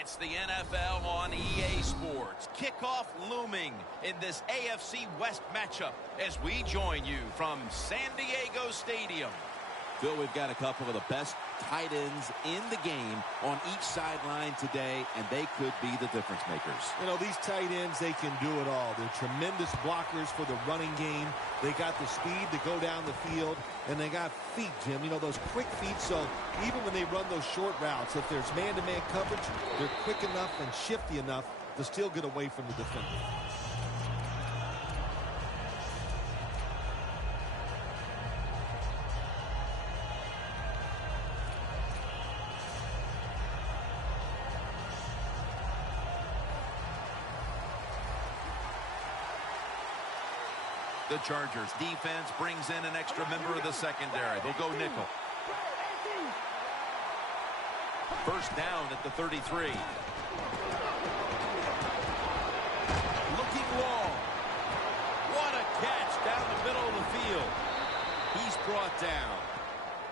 It's the NFL on EA Sports. Kickoff looming in this AFC West matchup as we join you from San Diego Stadium. Phil, we've got a couple of the best tight ends in the game on each sideline today, and they could be the difference makers. You know, these tight ends, they can do it all. They're tremendous blockers for the running game. They got the speed to go down the field, and they got feet, Jim. You know, those quick feet, so even when they run those short routes, if there's man-to-man coverage, they're quick enough and shifty enough to still get away from the defender. The Chargers defense brings in an extra member of the secondary. They'll go nickel. First down at the 33. Looking long. What a catch down the middle of the field. He's brought down.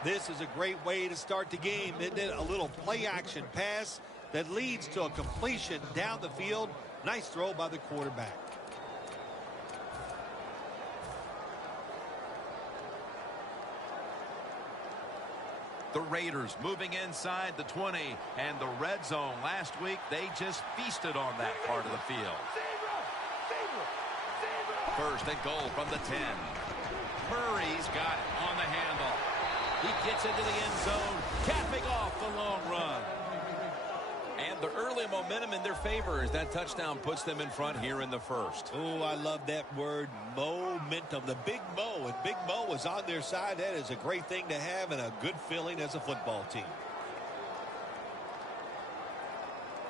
This is a great way to start the game, isn't it? A little play-action pass that leads to a completion down the field. Nice throw by the quarterback. The Raiders moving inside the 20 and the red zone. Last week, they just feasted on that part of the field. First and goal from the 10. Murray's got it on the handle. He gets into the end zone, capping off the long run. And the early momentum in their favor as that touchdown puts them in front here in the first. Oh, I love that word, momentum. The Big Mo, and Big Mo was on their side. That is a great thing to have and a good feeling as a football team.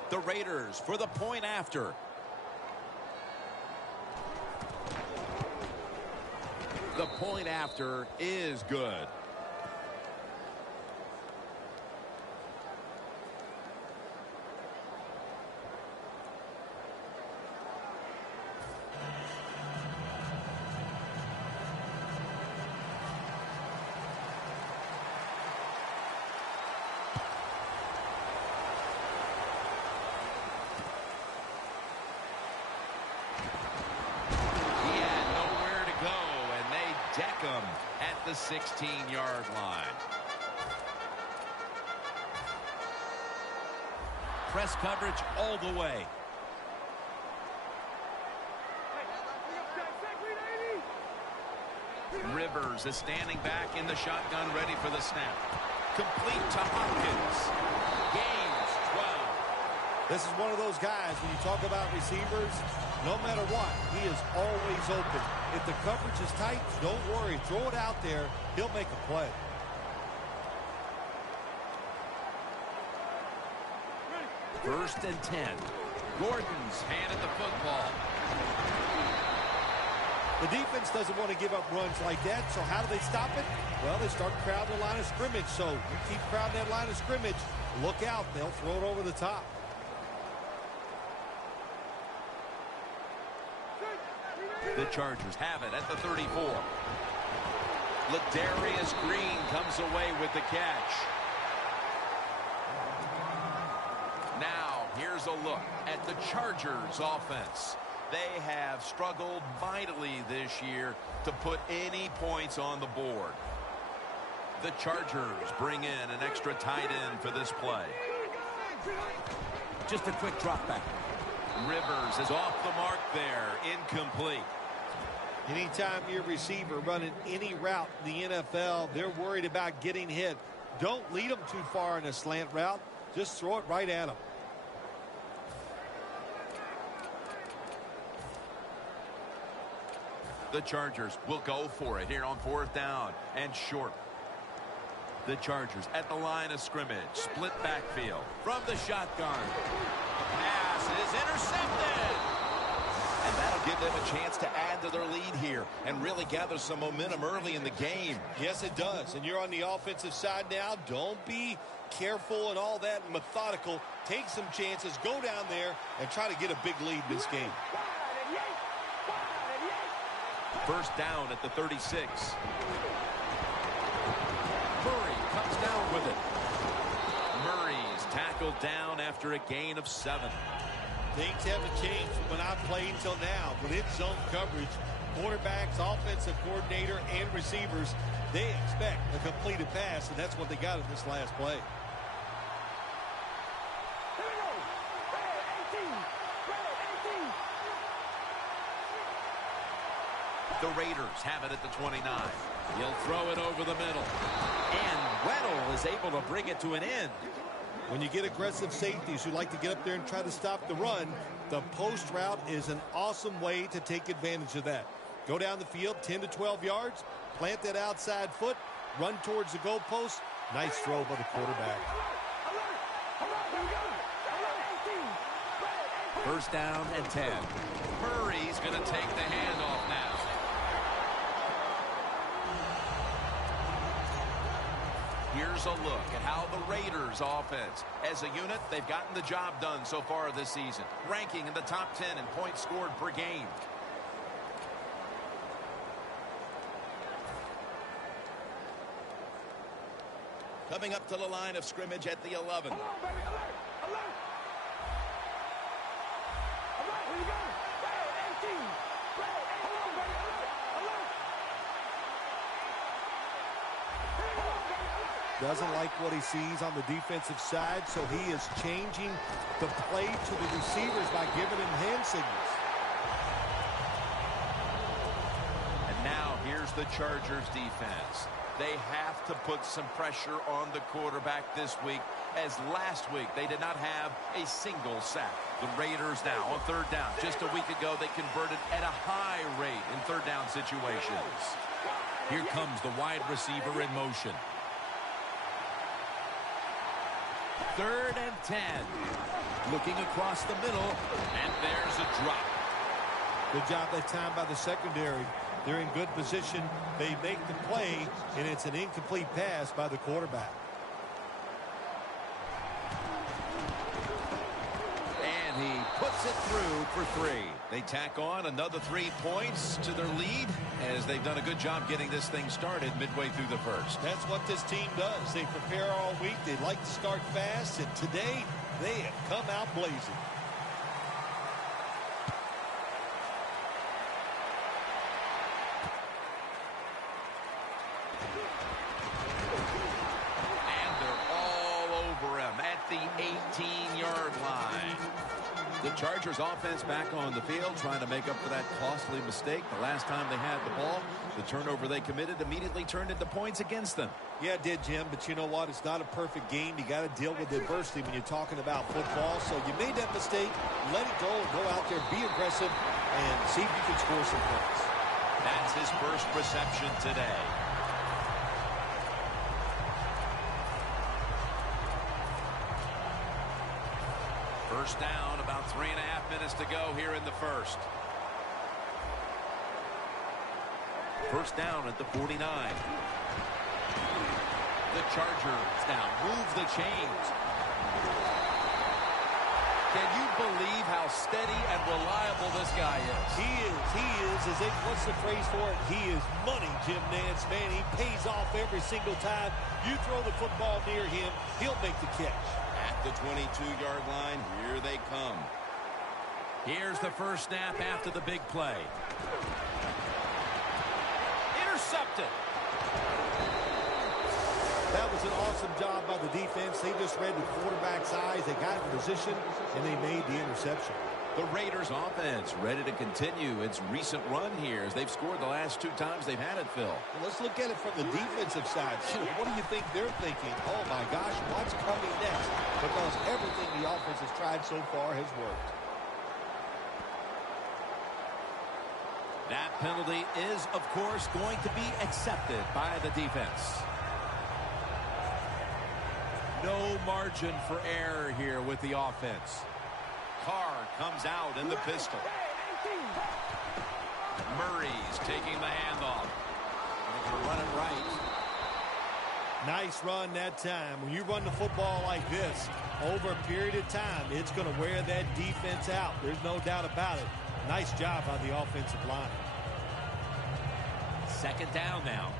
The Raiders for the point after. The point after is good. Deck them at the 16-yard line. Press coverage all the way. Rivers is standing back in the shotgun, ready for the snap. Complete to Hopkins. Gains 12. This is one of those guys, when you talk about receivers, no matter what, he is always open. If the coverage is tight, don't worry. Throw it out there. He'll make a play. First and 10. Gordon's handed the football. The defense doesn't want to give up runs like that, so how do they stop it? Well, they start crowding the line of scrimmage. So you keep crowding that line of scrimmage, look out. They'll throw it over the top. The Chargers have it at the 34. Ladarius Green comes away with the catch. Now, here's a look at the Chargers offense. They have struggled mightily this year to put any points on the board. The Chargers bring in an extra tight end for this play. Just a quick drop back. Rivers is off the mark there. Incomplete. Anytime your receiver running any route in the NFL, they're worried about getting hit. Don't lead them too far in a slant route. Just throw it right at them. The Chargers will go for it here on fourth down and short. The Chargers at the line of scrimmage. Split backfield from the shotgun. Pass is intercepted. And that'll give them a chance to add to their lead here and really gather some momentum early in the game. Yes, it does. And you're on the offensive side now. Don't be careful and all that methodical. Take some chances. Go down there and try to get a big lead in this game. First down at the 36. Murray comes down with it. Murray's tackled tackled down after a gain of 7. Things haven't changed from when I played until now. When it's zone coverage, quarterbacks, offensive coordinator, and receivers, they expect a completed pass, and that's what they got in this last play. The Raiders have it at the 29. He'll throw it over the middle. And Weddle is able to bring it to an end. When you get aggressive safeties who like to get up there and try to stop the run, the post route is an awesome way to take advantage of that. Go down the field 10 to 12 yards, plant that outside foot, run towards the goalpost. Nice throw by the quarterback. First down and 10. Murray's going to take the handoff now. Here's a look at how the Raiders offense, as a unit, they've gotten the job done so far this season, ranking in the top 10 in points scored per game. Coming up to the line of scrimmage at the 11. Doesn't like what he sees on the defensive side, so he is changing the play to the receivers by giving him hand signals. And now here's the Chargers defense. They have to put some pressure on the quarterback this week, as last week they did not have a single sack. The Raiders now on third down. Just a week ago they converted at a high rate in third down situations. Here comes the wide receiver in motion. Third and 10. Looking across the middle, and there's a drop. Good job that time by the secondary. They're in good position. They make the play, and it's an incomplete pass by the quarterback. And he puts it through for 3. They tack on another 3 points to their lead, as they've done a good job getting this thing started midway through the first. That's what this team does. They prepare all week. They like to start fast, and today they have come out blazing. And they're all over him at the 18-yard line. The Chargers offense back on the field, trying to make up for that costly mistake the last time they had the ball. The turnover they committed immediately turned into points against them. Yeah, it did, Jim, but you know what? It's not a perfect game. You got to deal with adversity when you're talking about football. So you made that mistake, let it go, and go out there, be aggressive, and see if you can score some points. That's his first reception today. First down, about 3.5 minutes to go here in the first. First down at the 49. The Chargers now move the chains. Can you believe how steady and reliable this guy is? He is. What's the phrase for it? He is money, Jim Nance. Man, he pays off every single time. You throw the football near him, he'll make the catch. At the 22-yard line, here they come. Here's the first snap after the big play. Intercepted. That was an awesome job by the defense. They just read the quarterback's eyes. They got in position, and they made the interception. The Raiders offense ready to continue its recent run here as they've scored the last 2 times they've had it, Phil. Well, let's look at it from the defensive side. What do you think they're thinking? Oh, my gosh, what's coming next? Because everything the offense has tried so far has worked. That penalty is, of course, going to be accepted by the defense. No margin for error here with the offense. Carr comes out in the pistol. Murray's taking the handoff. They're going to run it right. Nice run that time. When you run the football like this, over a period of time, it's going to wear that defense out. There's no doubt about it. Nice job by the offensive line. Second down now.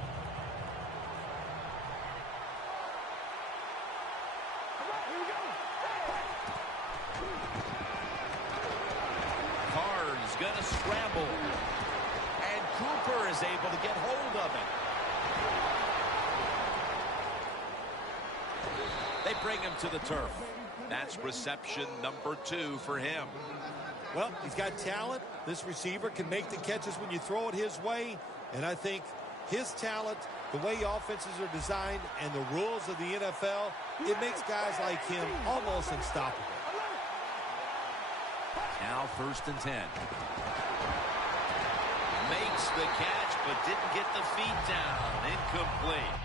going to scramble. And Cooper is able to get hold of it. They bring him to the turf. That's reception number 2 for him. Well, he's got talent. This receiver can make the catches when you throw it his way. And I think his talent, the way offenses are designed, and the rules of the NFL, it makes guys like him almost unstoppable. Now 1st and 10. Makes the catch, but didn't get the feet down. Incomplete.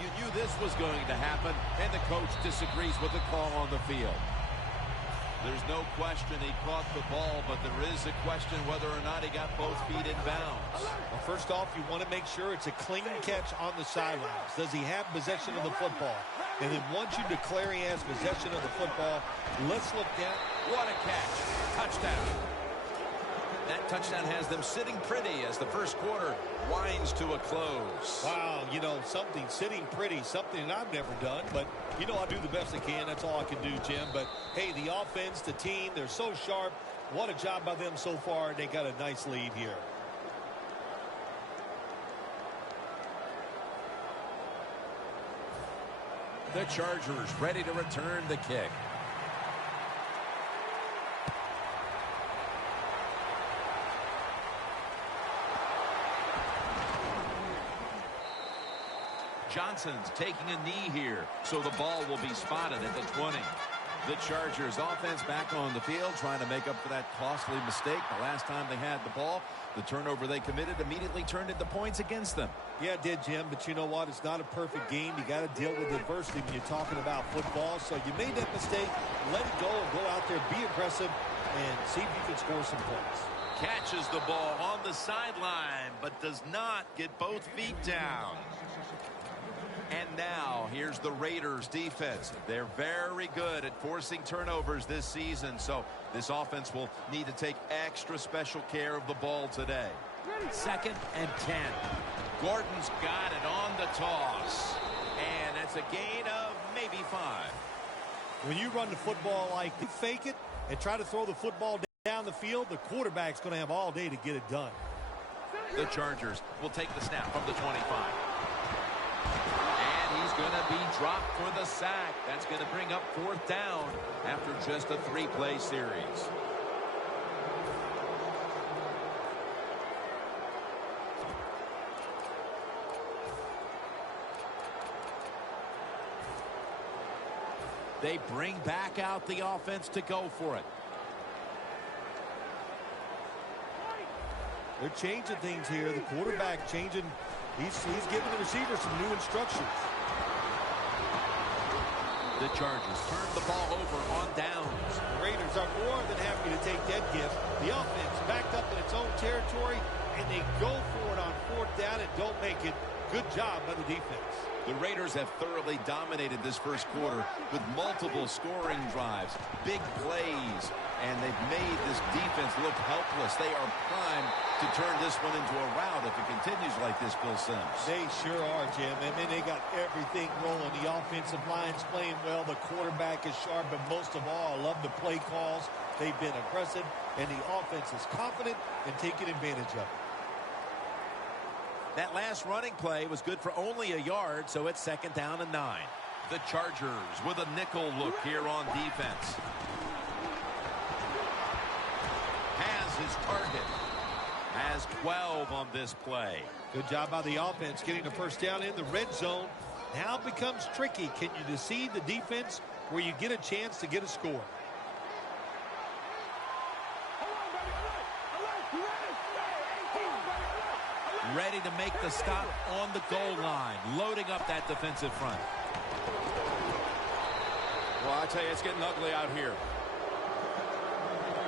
You knew this was going to happen, and the coach disagrees with the call on the field. There's no question he caught the ball, but there is a question whether or not he got both feet in bounds. Well, first off, you want to make sure it's a clean catch on the sidelines. Does he have possession of the football? And then once you declare he has possession of the football, let's look down. What a catch. Touchdown. That touchdown has them sitting pretty as the first quarter winds to a close. Wow, you know, something sitting pretty, something that I've never done. But, you know, I do the best I can. That's all I can do, Jim. But, hey, the offense, the team, they're so sharp. What a job by them so far. They got a nice lead here. The Chargers ready to return the kick. Johnson's taking a knee here, so the ball will be spotted at the 20. The Chargers offense back on the field trying to make up for that costly mistake. The last time they had the ball, the turnover they committed immediately turned into points against them. Yeah, it did, Jim, but you know what? It's not a perfect game. You got to deal with adversity when you're talking about football. So you made that mistake, let it go, and go out there, be aggressive, and see if you can score some points. Catches the ball on the sideline, but does not get both feet down. And now, here's the Raiders defense. They're very good at forcing turnovers this season, so this offense will need to take extra special care of the ball today. 2nd and 10. Gordon's got it on the toss. And that's a gain of maybe 5. When you run the football like you fake it and try to throw the football down the field, the quarterback's going to have all day to get it done. The Chargers will take the snap from the 25. He's going to be dropped for the sack. That's going to bring up 4th down after just a 3-play series. They bring back out the offense to go for it. They're changing things here. The quarterback changing. He's giving the receiver some new instructions. The Chargers turn the ball over on downs. The Raiders are more than happy to take that gift. The offense backed up in its own territory, and they go for it on 4th down and don't make it. Good job by the defense. The Raiders have thoroughly dominated this first quarter with multiple scoring drives, big plays, and they've made this defense look helpless. They are primed to turn this one into a rout if it continues like this, Bill Sims. They sure are, Jim. I mean, they got everything rolling. The offensive line's playing well. The quarterback is sharp, but most of all, I love the play calls. They've been aggressive, and the offense is confident and taking advantage of it. That last running play was good for only a yard, so it's 2nd down and 9. The Chargers with a nickel look here on defense. Has his target. Has 12 on this play. Good job by the offense getting the 1st down in the red zone. Now it becomes tricky. Can you deceive the defense where you get a chance to get a score? Ready to make the stop on the goal line, loading up that defensive front. Well, I tell you, it's getting ugly out here.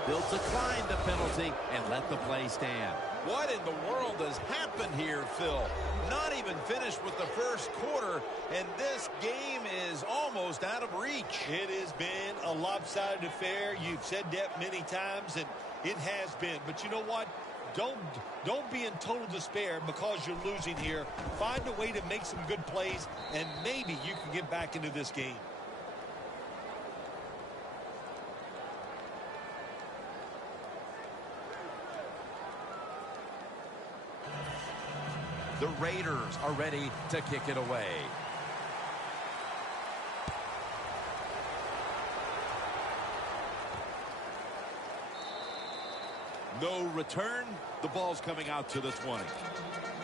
They'll decline the penalty and let the play stand. What in the world has happened here, Phil? Not even finished with the first quarter, and this game is almost out of reach. It has been a lopsided affair. You've said that many times, and it has been. But you know what? Don't be in total despair because you're losing here. Find a way to make some good plays, and maybe you can get back into this game. The Raiders are ready to kick it away. No return. The ball's coming out to the 20.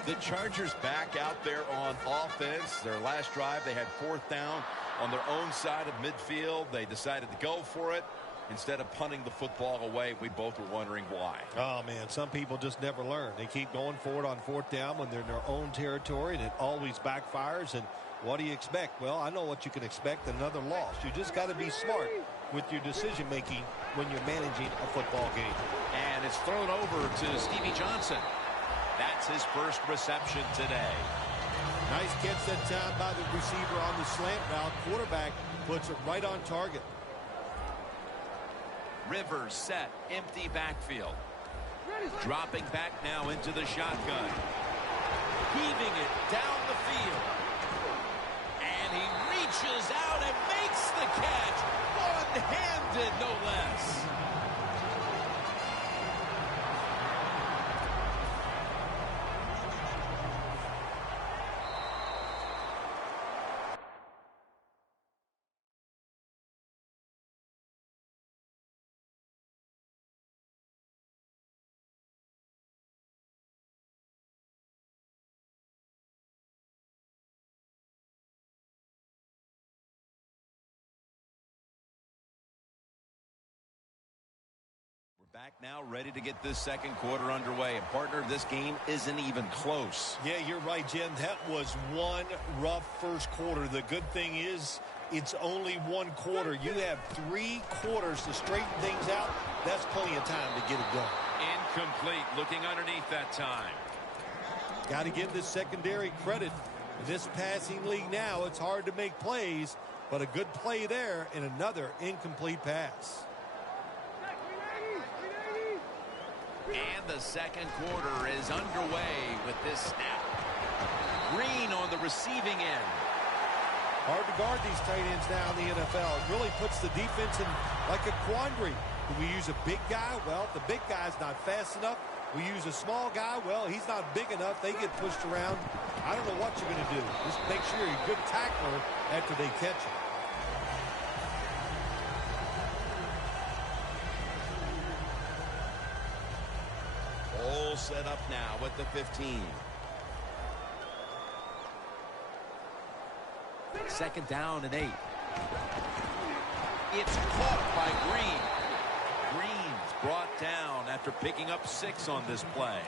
The Chargers back out there on offense. Their last drive, they had 4th down on their own side of midfield. They decided to go for it instead of punting the football away. We both were wondering why. Oh, man, some people just never learn. They keep going for it on 4th down when they're in their own territory, and it always backfires. And what do you expect? Well, I know what you can expect, another loss. You just got to be smart with your decision-making when you're managing a football game. And it's thrown over to Stevie Johnson. That's his first reception today. Nice catch that time by the receiver on the slant route. Quarterback puts it right on target. Rivers set, empty backfield. Dropping back now into the shotgun. Heaving it down the field. And he reaches out and makes the catch. One-handed, no less. Back now, ready to get this second quarter underway. And partner, this game isn't even close. Yeah, you're right, Jim. That was one rough first quarter. The good thing is it's only one quarter. You have 3 quarters to straighten things out. That's plenty of time to get it done. Incomplete, looking underneath that time. Got to give this secondary credit. In this passing league now, it's hard to make plays, but a good play there and another incomplete pass. And the second quarter is underway with this snap. Green on the receiving end. Hard to guard these tight ends now in the NFL. It really puts the defense in like a quandary. Do we use a big guy? Well, the big guy's not fast enough. We use a small guy. Well, he's not big enough. They get pushed around. I don't know what you're going to do. Just make sure you're a good tackler after they catch him. All set up now at the 15. Second down and 8. It's caught by Green. Green's brought down after picking up 6 on this play.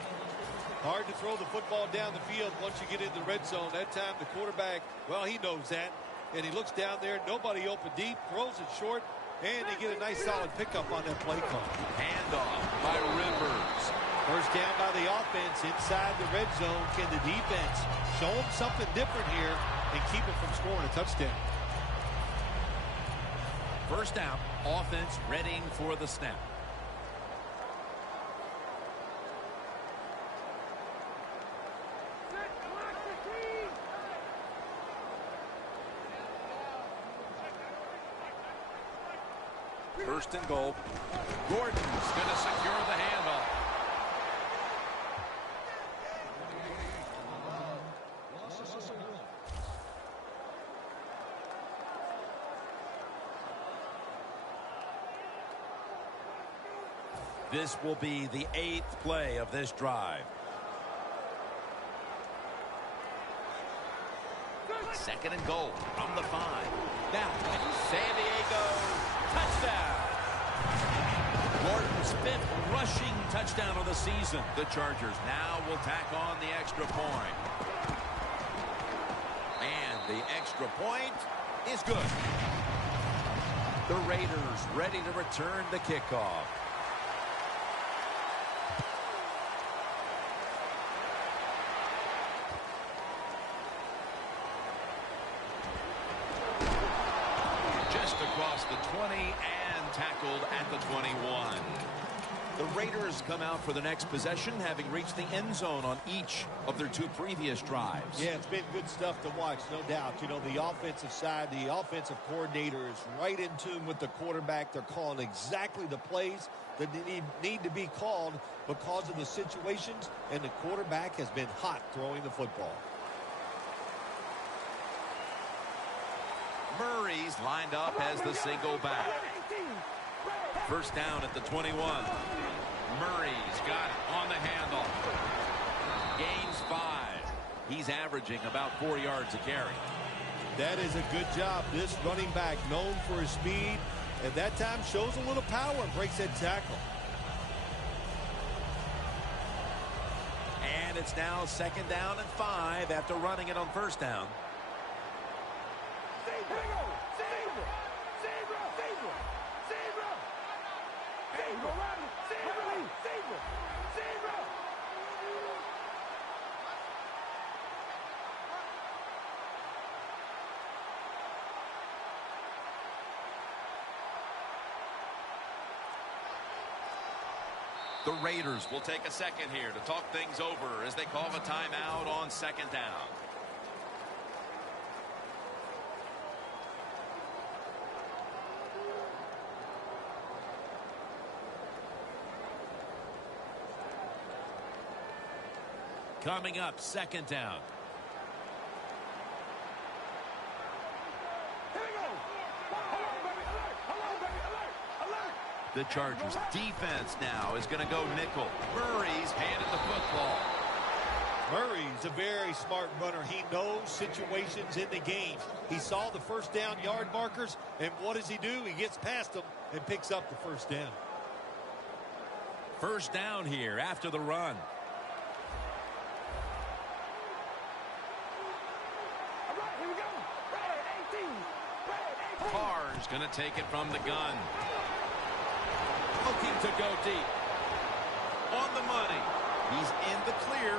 Hard to throw the football down the field once you get in the red zone. That time the quarterback, well, he knows that. And he looks down there, nobody open deep, throws it short, and they get a nice solid pickup on that play call. Handoff by Rivers. First down by the offense inside the red zone. Can the defense show them something different here and keep it from scoring a touchdown? First down, offense readying for the snap. First and goal. Gordon's going to secure the handoff. This will be the 8th play of this drive. Second and goal from the 5. Now, San Diego, touchdown. Gordon's 5th rushing touchdown of the season. The Chargers now will tack on the extra point. And the extra point is good. The Raiders ready to return the kickoff. Across the 20 and tackled at the 21. The Raiders come out for the next possession, having reached the end zone on each of their 2 previous drives. Yeah, it's been good stuff to watch, no doubt. You know, the offensive side, the offensive coordinator is right in tune with the quarterback. They're calling exactly the plays that need to be called because of the situations, and the quarterback has been hot throwing the football. Murray's lined up as the single back. First down at the 21. Murray's got it on the handle. Gains 5. He's averaging about 4 yards a carry. That is a good job. This running back, known for his speed, and that time shows a little power and breaks that tackle. And it's now 2nd down and 5 after running it on 1st down. The Raiders will take a second here to talk things over as they call a timeout on 2nd down. Coming up, 2nd down. The Chargers defense now is going to go nickel. Murray's handed the football. Murray's a very smart runner. He knows situations in the game. He saw the 1st down yard markers, and what does he do? He gets past them and picks up the 1st down. 1st down here after the run. Carr's going to take it from the gun. Looking to go deep. On the money. He's in the clear.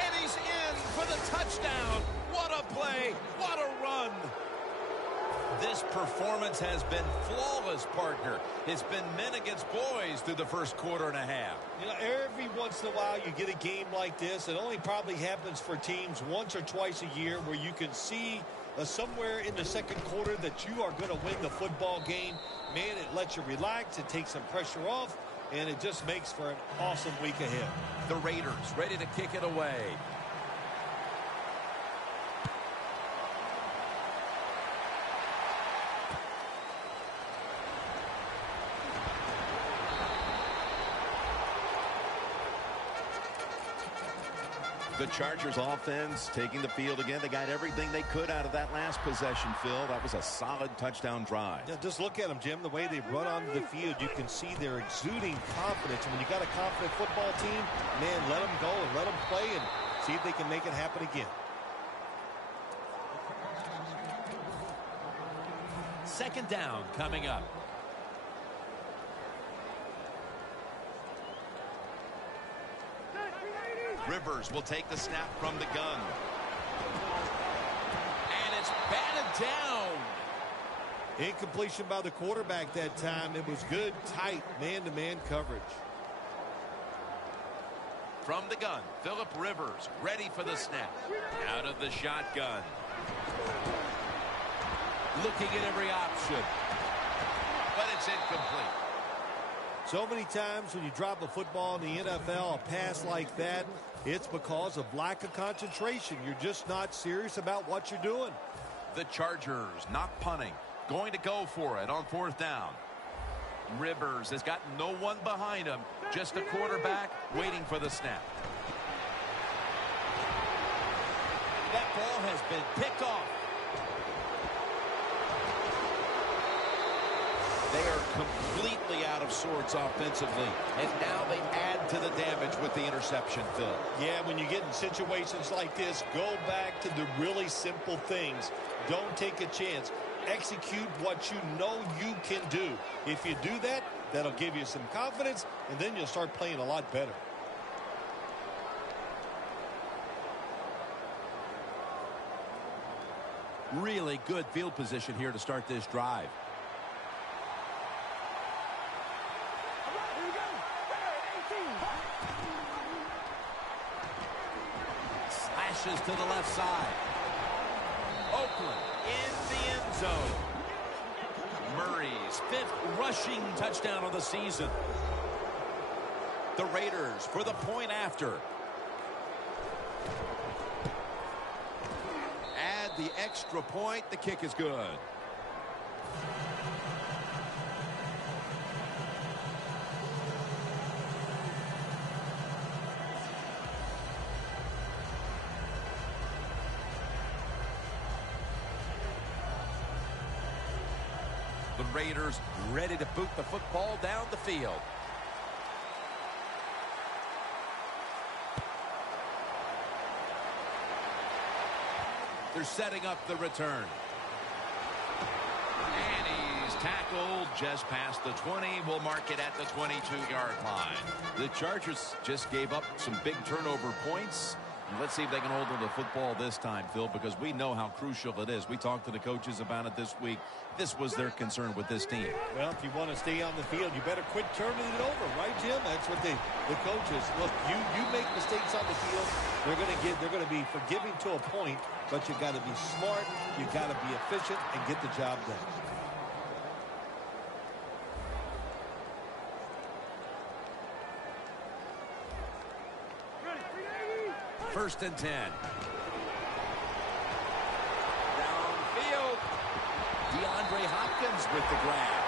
And he's in for the touchdown. What a play. What a run. This performance has been flawless, partner. It's been men against boys through the 1st quarter and a half. You know, every once in a while you get a game like this. It only probably happens for teams once or twice a year where you can see somewhere in the 2nd quarter that you are going to win the football game. Man, it lets you relax. It takes some pressure off, and it just makes for an awesome week ahead. The Raiders ready to kick it away. The Chargers offense taking the field again. They got everything they could out of that last possession, Phil. That was a solid touchdown drive. Yeah, just look at them, Jim. The way they run onto the field, you can see they're exuding confidence. And when you got a confident football team, man, let them go and let them play and see if they can make it happen again. 2nd down coming up. Rivers will take the snap from the gun. And it's batted down. Incompletion by the quarterback that time. It was good, tight, man-to-man coverage. From the gun, Philip Rivers ready for the snap. Out of the shotgun. Looking at every option. But it's incomplete. So many times when you drop a football in the NFL, a pass like that, it's because of lack of concentration. You're just not serious about what you're doing. The Chargers not punting. Going to go for it on 4th down. Rivers has got no one behind him. Just a quarterback waiting for the snap. That ball has been picked off. They are completely out of sorts offensively. And now they add to the damage with the interception, Phil. Yeah, when you get in situations like this, go back to the really simple things. Don't take a chance. Execute what you know you can do. If you do that, that'll give you some confidence, and then you'll start playing a lot better. Really good field position here to start this drive. flashes to the left side. Oakland in the end zone. Murray's 5th rushing touchdown of the season. The Raiders for the point after. Add the extra point. The kick is good. The Raiders ready to boot the football down the field. They're setting up the return. And he's tackled just past the 20. We'll mark it at the 22-yard line. The Chargers just gave up some big turnover points. Let's see if they can hold on to the football this time, Phil, because we know how crucial it is. We talked to the coaches about it this week. This was their concern with this team. Well, if you want to stay on the field, you better quit turning it over, right, Jim? That's what the coaches look. You make mistakes on the field, they're going to be forgiving to a point, but you got to be smart, you got to be efficient, and get the job done. First and 10. Downfield. DeAndre Hopkins with the grab.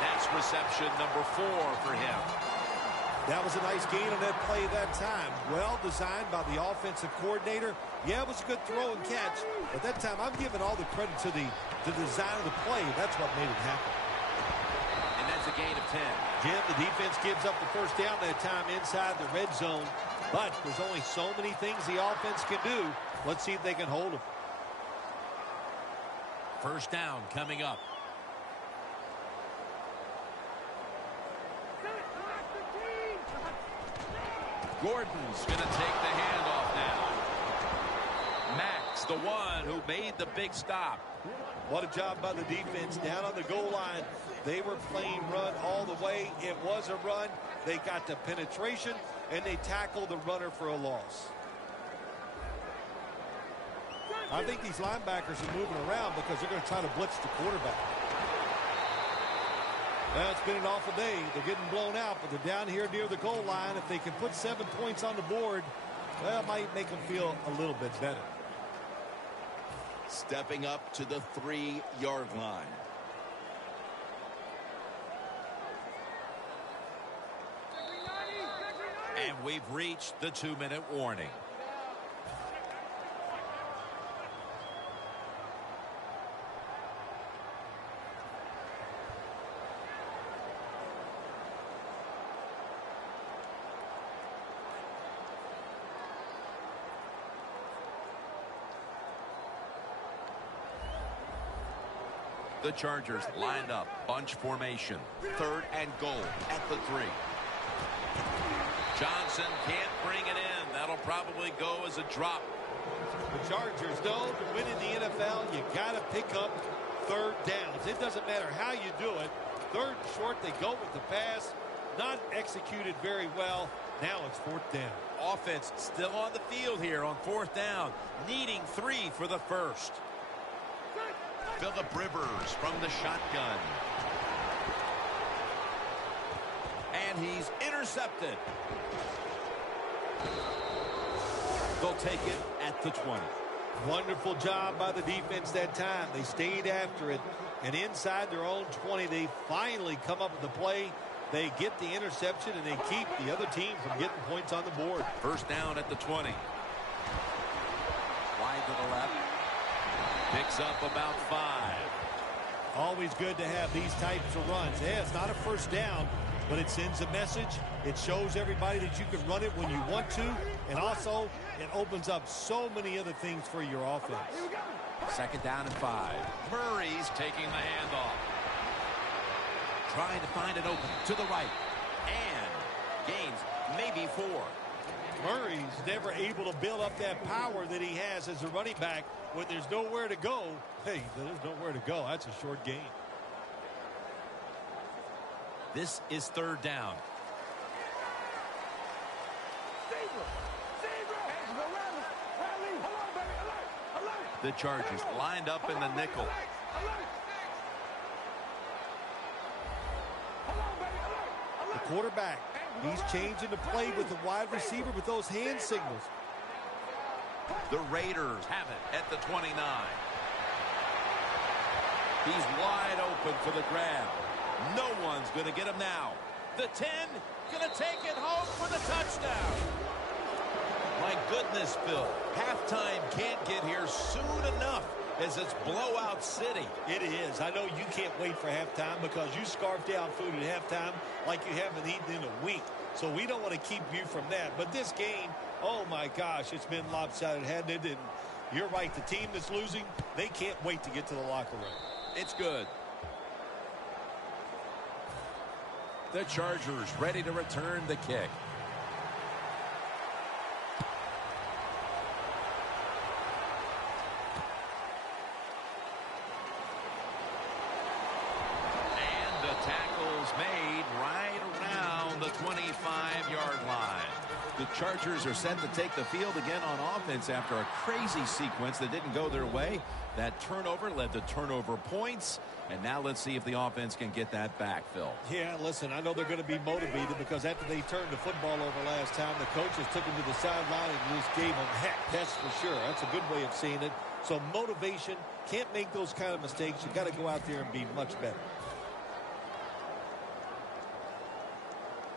That's reception number 4 for him. That was a nice gain on that play that time. Well designed by the offensive coordinator. Yeah, it was a good throw and catch. But that time, I'm giving all the credit to the design of the play. That's what made it happen. And that's a gain of 10. Jim, the defense gives up the first down that time inside the red zone. But there's only so many things the offense can do. Let's see if they can hold them. First down coming up. Gordon's going to take the handoff now. Max, the one who made the big stop. What a job by the defense down on the goal line. They were playing run all the way. It was a run. They got the penetration, and they tackled the runner for a loss. I think these linebackers are moving around because they're going to try to blitz the quarterback. Well, it's been an awful day. They're getting blown out, but they're down here near the goal line. If they can put 7 points on the board, well, it might make them feel a little bit better. Stepping up to the 3-yard line. And we've reached the 2-minute warning. The Chargers lined up, bunch formation. 3rd and goal at the 3. Johnson can't bring it in. That'll probably go as a drop. The Chargers know to win in the NFL, you got to pick up 3rd downs. It doesn't matter how you do it. 3rd and short, they go with the pass. Not executed very well. Now it's 4th down. Offense still on the field here on 4th down, needing 3 for the first. Phillip Rivers from the shotgun. And he's intercepted. They'll take it at the 20. Wonderful job by the defense that time. They stayed after it. And inside their own 20, they finally come up with the play. They get the interception, and they keep the other team from getting points on the board. First down at the 20. Wide to the left. Picks up about 5. Always good to have these types of runs. Yeah, it's not a first down, but it sends a message. It shows everybody that you can run it when you want to, and also it opens up so many other things for your offense. 2nd down and 5. Murray's taking the handoff. Trying to find an opening to the right. And gains maybe 4. Murray's never able to build up that power that he has as a running back. When there's nowhere to go, hey, there's nowhere to go. That's a short gain. This is 3rd down. The Chargers lined up in the nickel. The quarterback, he's changing the play with the wide receiver with those hand signals. The Raiders have it at the 29. He's wide open for the grab. No one's going to get him now. The 10, going to take it home for the touchdown. My goodness, Phil. Halftime can't get here soon enough as it's blowout city. It is. I know you can't wait for halftime because you scarf down food at halftime like you haven't eaten in a week. So we don't want to keep you from that. But this game, oh my gosh, it's been lopsided, hasn't it? And you're right, the team that's losing, they can't wait to get to the locker room. It's good. The Chargers ready to return the kick. And the tackle's made right around the 25-yard line. The Chargers are set to take the field again on offense after a crazy sequence that didn't go their way. That turnover led to turnover points. And now let's see if the offense can get that back, Phil. Yeah, listen, I know they're going to be motivated because after they turned the football over last time, the coaches took them to the sideline and just gave them heck. That's for sure. That's a good way of seeing it. So motivation, can't make those kind of mistakes. You got to go out there and be much better.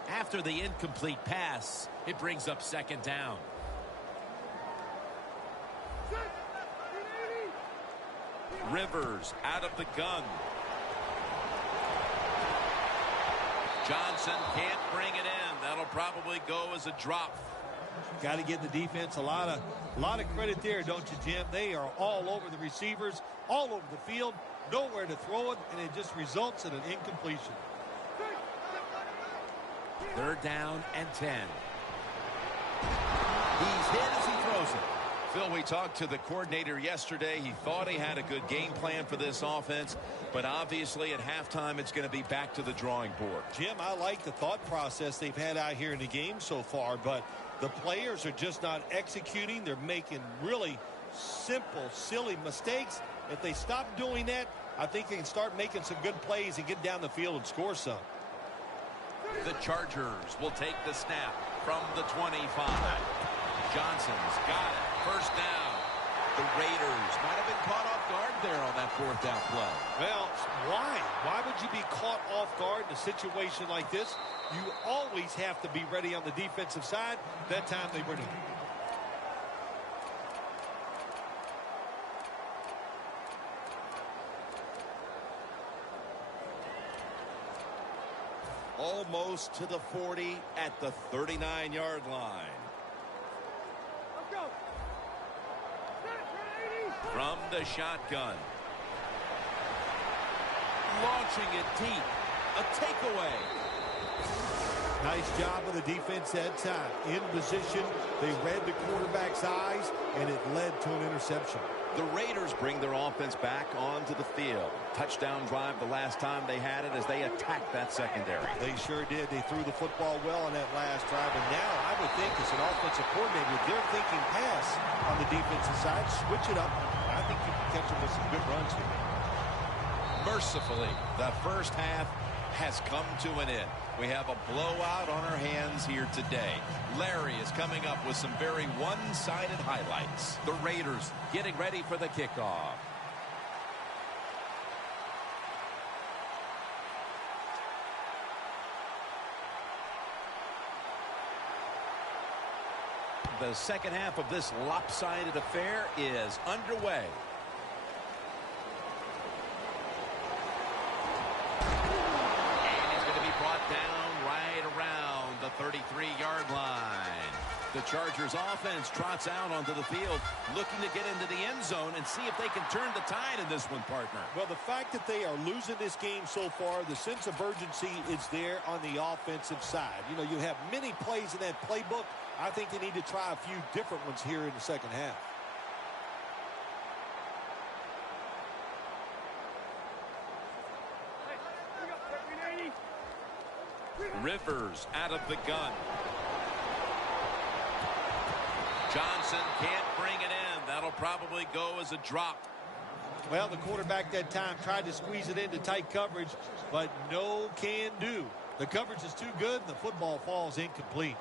After the incomplete pass, it brings up second down. Rivers out of the gun. Johnson can't bring it in. That'll probably go as a drop. Got to give the defense a lot of credit there, don't you, Jim? They are all over the receivers, all over the field, nowhere to throw it, and it just results in an incompletion. Third down and 10. He's hit as he throws it. Phil, we talked to the coordinator yesterday. He thought he had a good game plan for this offense, but obviously at halftime it's going to be back to the drawing board. Jim, I like the thought process they've had out here in the game so far, but the players are just not executing. They're making really simple, silly mistakes. If they stop doing that, I think they can start making some good plays and get down the field and score some. The Chargers will take the snap from the 25. Johnson's got it. First down. The Raiders might have been caught off guard there on that fourth down play. Well, why? Why would you be caught off guard in a situation like this? You always have to be ready on the defensive side. That time they were not. Almost to the 40 at the 39-yard line. From the shotgun. Launching it deep. A takeaway. Nice job of the defense that time. In position, they read the quarterback's eyes, and it led to an interception. The Raiders bring their offense back onto the field. Touchdown drive the last time they had it as they attacked that secondary. They sure did. They threw the football well on that last drive, and now I would think as an offensive coordinator, they're thinking pass on the defensive side. Switch it up. I think you can catch them with some good runs here. Mercifully, the first half has come to an end. We have a blowout on our hands here today. Larry is coming up with some very one-sided highlights. The Raiders getting ready for the kickoff. The second half of this lopsided affair is underway. Down right around the 33-yard line. The Chargers offense trots out onto the field looking to get into the end zone and see if they can turn the tide in this one, partner. Well, the fact that they are losing this game so far, the sense of urgency is there on the offensive side. You know, you have many plays in that playbook. I think they need to try a few different ones here in the second half. Rivers out of the gun. Johnson can't bring it in. that'll probably go as a drop. Well, the quarterback that time tried to squeeze it into tight coverage, but no can do. The coverage is too good, and the football falls incomplete.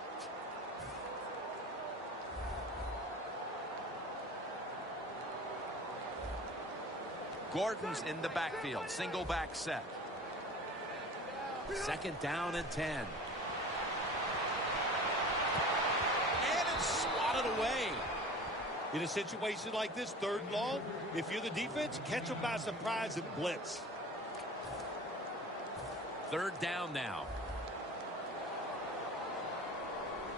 Gordon's in the backfield. Single back set. 2nd down and 10. And it's swatted away. In a situation like this, 3rd and long, if you're the defense, catch them by surprise and blitz. 3rd down now.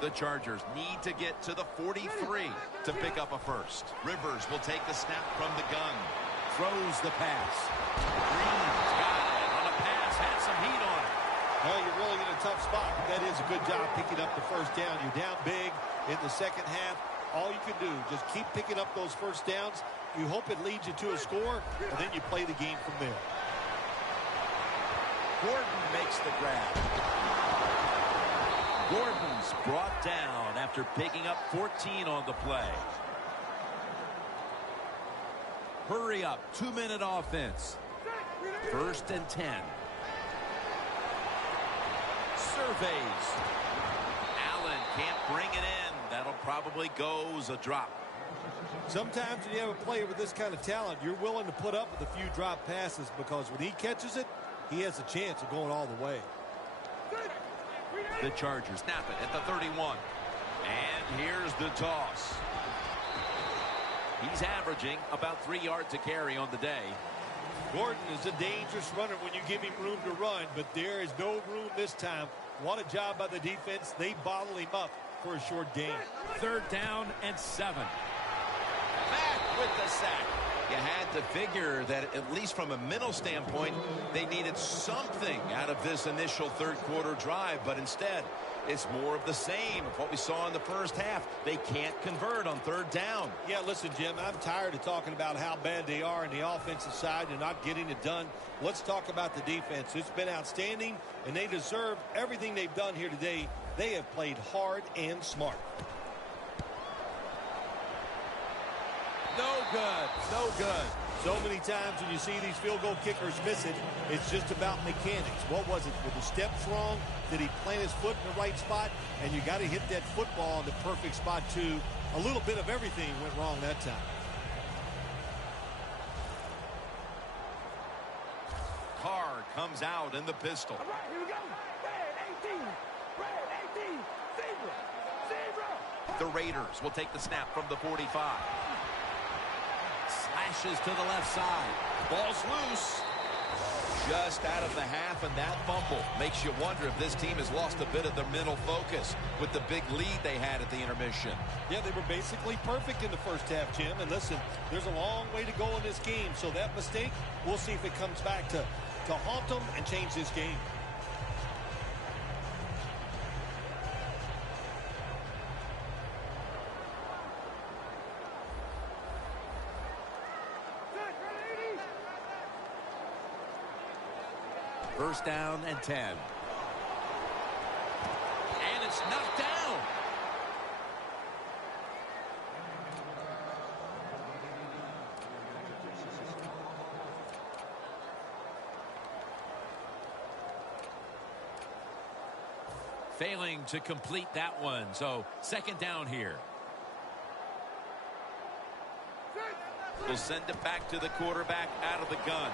The Chargers need to get to the 43 to pick up a first. Rivers will take the snap from the gun. Throws the pass. Green's got it on a pass. Had some heat on it. Well, you're really in a tough spot. That is a good job picking up the first down. You're down big in the second half. All you can do, just keep picking up those first downs. You hope it leads you to a score, and then you play the game from there. Gordon makes the grab. Gordon's brought down after picking up 14 on the play. Hurry up, 2-minute offense. 1st and 10. Surveys. Allen can't bring it in. That'll probably go as a drop. Sometimes when you have a player with this kind of talent, you're willing to put up with a few drop passes because when he catches it, he has a chance of going all the way. The Chargers snap it at the 31. And here's the toss. He's averaging about 3 yards a carry on the day. Gordon is a dangerous runner when you give him room to run, but there is no room this time. What a job by the defense. They bottle him up for a short gain. 3rd down and 7. Back with the sack. You had to figure that, at least from a mental standpoint, they needed something out of this initial 3rd quarter drive, but instead, it's more of the same of what we saw in the first half. They can't convert on 3rd down. Yeah, listen, Jim, I'm tired of talking about how bad they are on the offensive side and not getting it done. Let's talk about the defense. It's been outstanding, and they deserve everything they've done here today. They have played hard and smart. No good. No good. So many times when you see these field goal kickers miss it, it's just about mechanics. What was it? Were the steps wrong? Did he plant his foot in the right spot? And you got to hit that football in the perfect spot, too. A little bit of everything went wrong that time. Carr comes out in the pistol. All right, here we go. Red 18. Red 18. Zebra. Zebra. The Raiders will take the snap from the 45. Slashes to the left side. Ball's loose. Just out of the half, and that fumble makes you wonder if this team has lost a bit of their mental focus with the big lead they had at the intermission. Yeah, they were basically perfect in the first half, Jim. And listen, there's a long way to go in this game. So that mistake, we'll see if it comes back to haunt them and change this game. First down and 10. And it's knocked down. Failing to complete that one. So 2nd down here. We'll send it back to the quarterback out of the gun.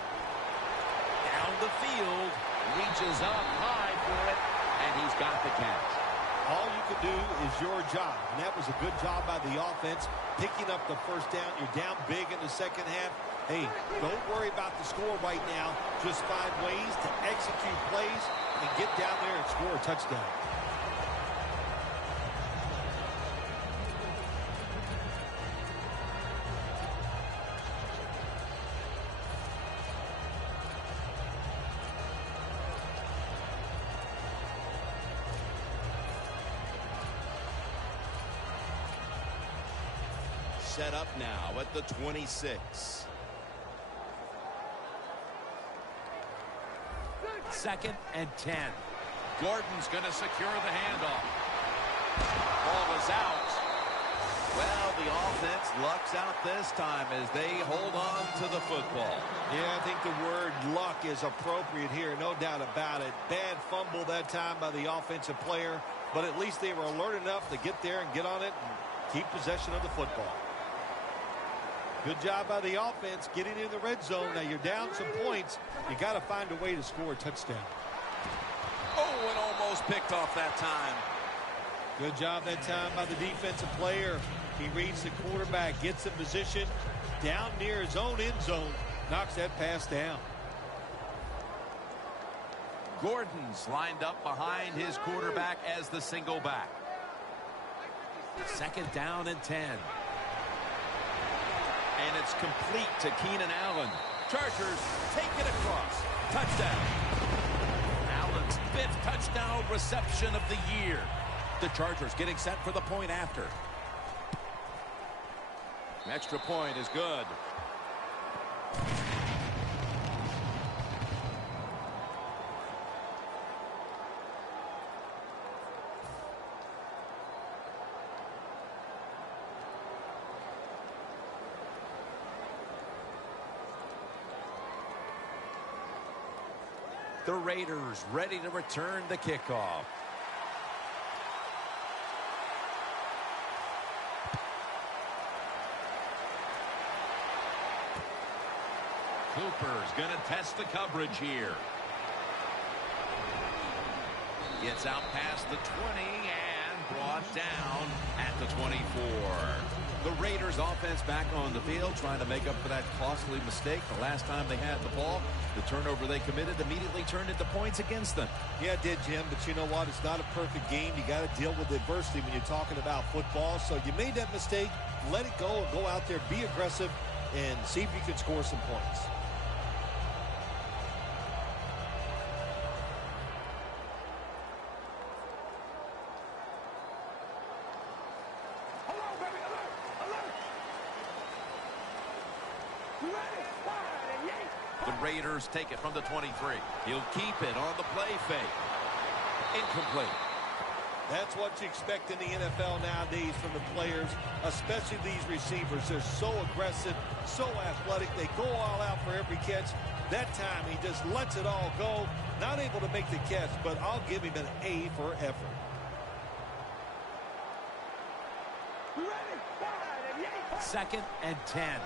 Down the field, reaches up high for it, and he's got the catch. All you can do is your job, and that was a good job by the offense, picking up the first down. You're down big in the second half. Hey, don't worry about the score right now. Just find ways to execute plays and get down there and score a touchdown. Set up now at the 26. 2nd and 10. Gordon's going to secure the handoff. Ball is out. Well, the offense lucks out this time as they hold on to the football. Yeah, I think the word luck is appropriate here, no doubt about it. Bad fumble that time by the offensive player, but at least they were alert enough to get there and get on it and keep possession of the football. Good job by the offense getting in the red zone. Now you're down some points. You got to find a way to score a touchdown. Oh, and almost picked off that time. Good job that time by the defensive player. He reads the quarterback, gets in position down near his own end zone, knocks that pass down. Gordon's lined up behind his quarterback as the single back. 2nd down and 10. And it's complete to Keenan Allen. Chargers take it across. Touchdown. Allen's 5th touchdown reception of the year. The Chargers getting set for the point after. Extra point is good. The Raiders ready to return the kickoff. Cooper's going to test the coverage here. Gets out past the 20 and brought down at the 24. The Raiders offense back on the field trying to make up for that costly mistake the last time they had the ball. The turnover they committed immediately turned into points against them. Yeah, it did, Jim, but you know what? It's not a perfect game. You got to deal with adversity when you're talking about football. So you made that mistake. Let it go and go out there, be aggressive, and see if you can score some points. The Raiders take it from the 23. He'll keep it on the play fake. Incomplete. That's what you expect in the NFL nowadays from the players, especially these receivers. They're so aggressive, so athletic. They go all out for every catch. That time he just lets it all go. Not able to make the catch, but I'll give him an A for effort. 2nd and 10.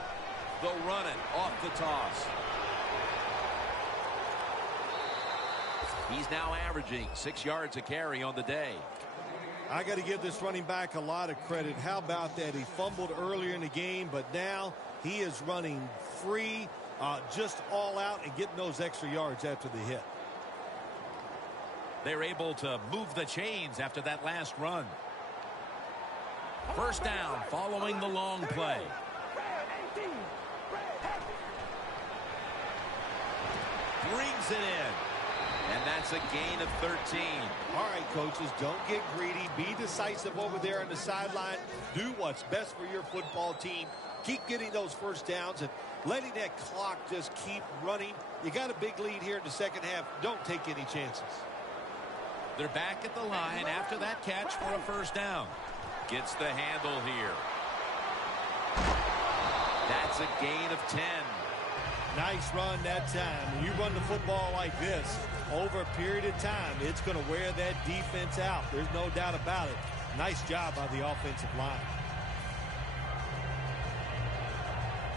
They'll run it off the toss. He's now averaging 6 yards a carry on the day. I got to give this running back a lot of credit. How about that? He fumbled earlier in the game, but now he is running free, just all out and getting those extra yards after the hit. They're able to move the chains after that last run. 1st down following the long play. Brings it in. And that's a gain of 13. All right, coaches, don't get greedy. Be decisive over there on the sideline. Do what's best for your football team. Keep getting those 1st downs and letting that clock just keep running. You got a big lead here in the 2nd half. Don't take any chances. They're back at the line after that catch for a 1st down. Gets the handle here. That's a gain of 10. Nice run that time. When you run the football like this, over a period of time, it's going to wear that defense out. There's no doubt about it. Nice job by the offensive line.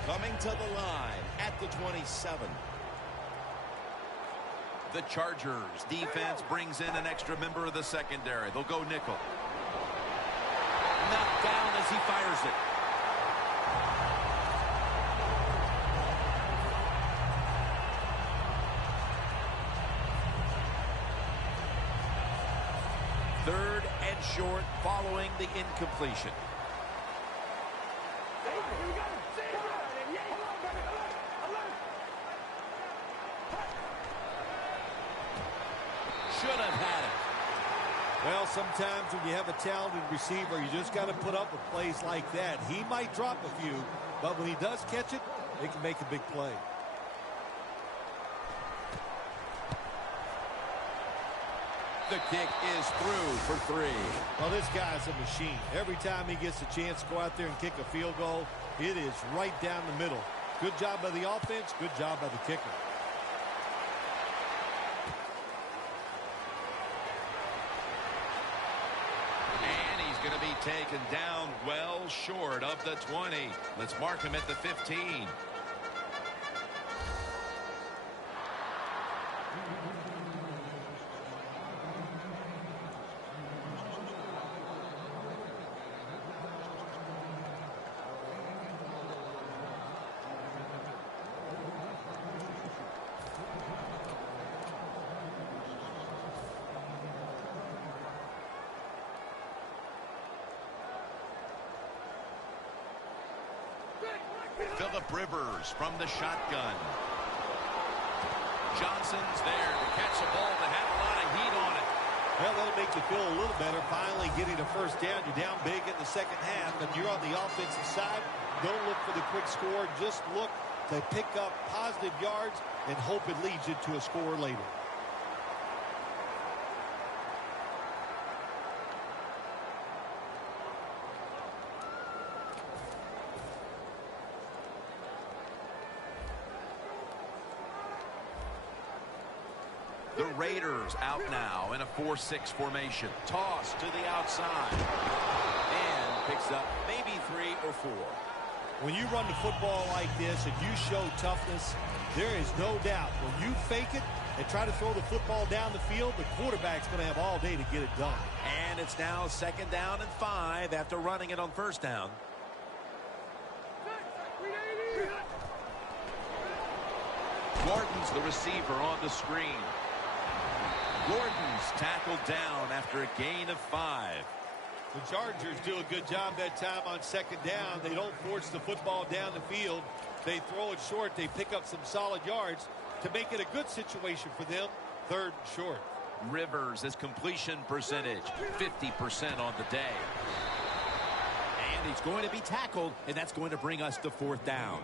Coming to the line at the 27. The Chargers defense brings in an extra member of the secondary. They'll go nickel. Knocked down as he fires it. Third and short following the incompletion. Should have had it. Well, sometimes when you have a talented receiver, you just got to put up with plays like that. He might drop a few, but when he does catch it, it can make a big play. The kick is through for 3. Well, this guy's a machine. Every time he gets a chance to go out there and kick a field goal, it is right down the middle. Good job by the offense. Good job by the kicker. And he's going to be taken down well short of the 20. Let's mark him at the 15. Phillip Rivers from the shotgun. Johnson's there to catch the ball that had a lot of heat on it. Well, that'll make you feel a little better. Finally getting a first down. You're down big in the second half, and you're on the offensive side. Don't look for the quick score. Just look to pick up positive yards and hope it leads you to a score later. The Raiders out now in a 4-6 formation. Toss to the outside. And picks up maybe 3 or 4. When you run the football like this and you show toughness, there is no doubt when you fake it and try to throw the football down the field, the quarterback's going to have all day to get it done. And it's now 2nd down and 5 after running it on 1st down. Gordon's the receiver on the screen. Gordon's tackled down after a gain of 5. The Chargers do a good job that time on 2nd down. They don't force the football down the field. They throw it short. They pick up some solid yards to make it a good situation for them. 3rd and short. Rivers' his completion percentage, 50% on the day. And he's going to be tackled, and that's going to bring us to 4th down.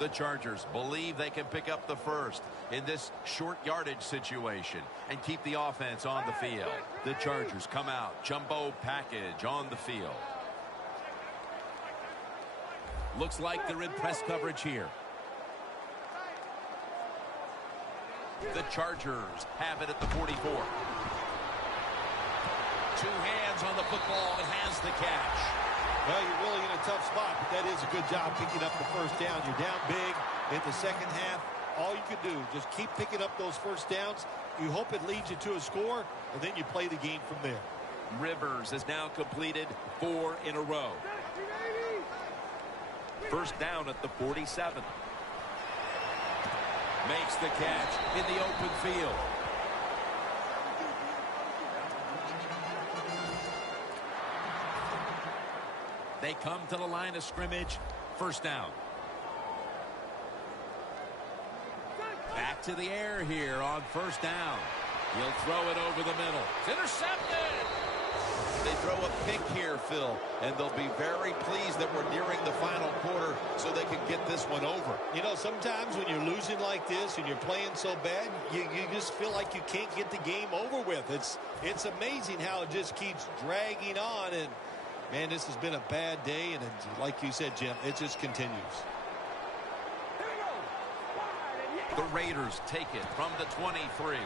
The Chargers believe they can pick up the first in this short yardage situation and keep the offense on the field. The Chargers come out, jumbo package on the field. Looks like they're in press coverage here. The Chargers have it at the 44. 2 hands on the football and has the catch. Well, you're really in a tough spot, but that is a good job picking up the first down. You're down big in the second half. All you can do, just keep picking up those first downs. You hope it leads you to a score, and then you play the game from there. Rivers has now completed 4 in a row. 1st down at the 47. Makes the catch in the open field. They come to the line of scrimmage. 1st down. Back to the air here on 1st down. He'll throw it over the middle. It's intercepted. They throw a pick here, Phil, and they'll be very pleased that we're nearing the final quarter so they can get this one over. You know, sometimes when you're losing like this and you're playing so bad, you just feel like you can't get the game over with. It's amazing how it just keeps dragging on, and man, this has been a bad day, and like you said, Jim, it just continues. The Raiders take it from the 23.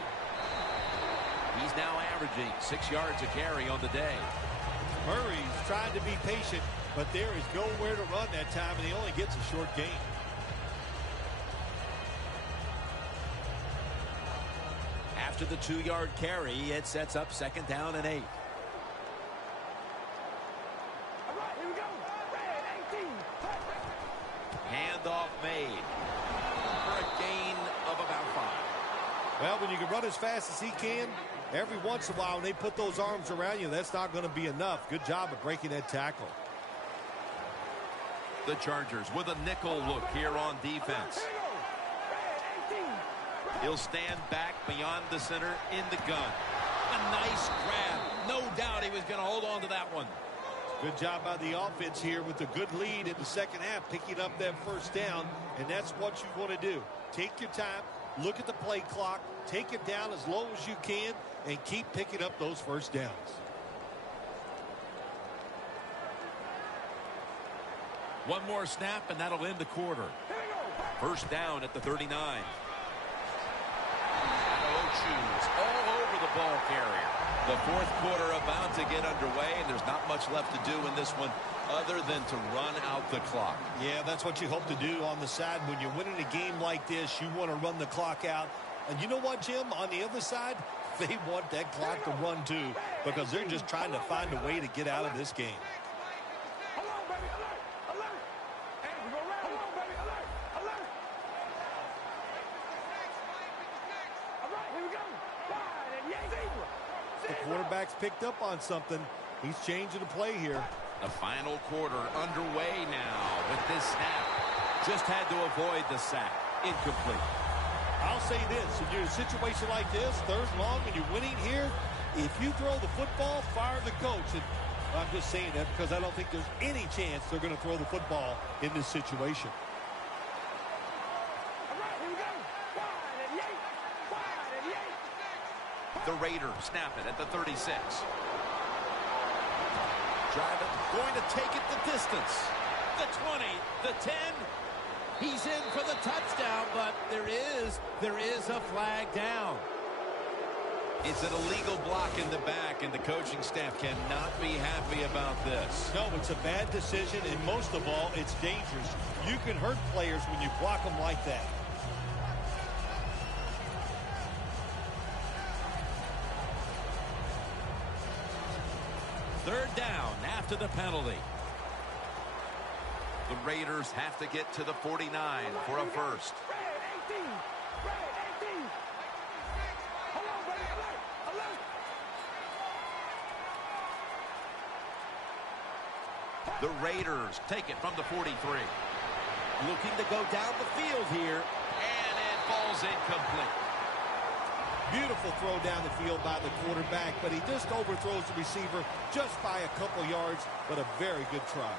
He's now averaging 6 yards a carry on the day. Murray's trying to be patient, but there is nowhere to run that time, and he only gets a short gain. After the 2-yard carry, it sets up 2nd down and 8. Handoff made for a gain of about 5. Well, when you can run as fast as he can, every once in a while when they put those arms around you, that's not going to be enough. Good job of breaking that tackle. The Chargers with a nickel look here on defense. He'll stand back beyond the center in the gun. A nice grab. No doubt he was going to hold on to that one. Good job by the offense here with a good lead in the second half, picking up that first down, and that's what you want to do. Take your time, look at the play clock, take it down as low as you can, and keep picking up those first downs. One more snap, and that'll end the quarter. First down at the 39. Choose all over the ball carrier. The fourth quarter about to get underway, and there's not much left to do in this one other than to run out the clock. Yeah, that's what you hope to do on the side. When you're winning a game like this, you want to run the clock out. And you know what, Jim? On the other side, they want that clock to run too, because they're just trying to find a way to get out of this game. The quarterback's picked up on something. He's changing the play here. The final quarter underway now with this snap. Just had to avoid the sack. Incomplete. I'll say this. If you're in a situation like this, third and long, and you're winning here, if you throw the football, fire the coach. And I'm just saying that because I don't think there's any chance they're going to throw the football in this situation. The Raiders snap it at the 36. Driving, going to take it the distance. The 20, the 10. He's in for the touchdown, but there is a flag down. It's an illegal block in the back, and the coaching staff cannot be happy about this. No, it's a bad decision, and most of all, it's dangerous. You can hurt players when you block them like that. Third down after the penalty. The Raiders have to get to the 49 for a first. The Raiders take it from the 43. Looking to go down the field here. And it falls incomplete. Beautiful throw down the field by the quarterback, but he just overthrows the receiver just by a couple yards, but a very good try.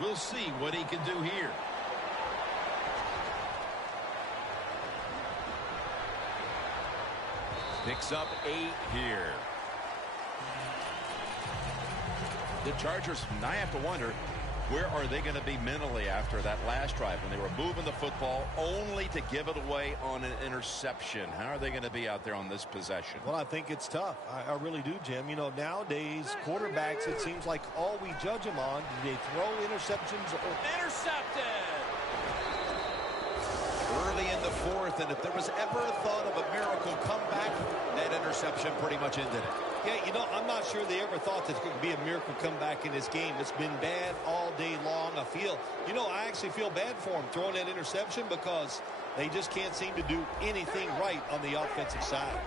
We'll see what he can do here. Picks up 8 here. The Chargers, now I have to wonder, where are they going to be mentally after that last drive when they were moving the football only to give it away on an interception? How are they going to be out there on this possession? Well, I think it's tough. I really do, Jim. You know, nowadays, quarterbacks, it seems like all we judge them on, do they throw interceptions? Intercepted! Early in the fourth, and if there was ever a thought of a miracle comeback, that interception pretty much ended it. Yeah, you know, I'm not sure they ever thought there's going to be a miracle comeback in this game. It's been bad all day long. I actually feel bad for them throwing that interception because they just can't seem to do anything right on the offensive side.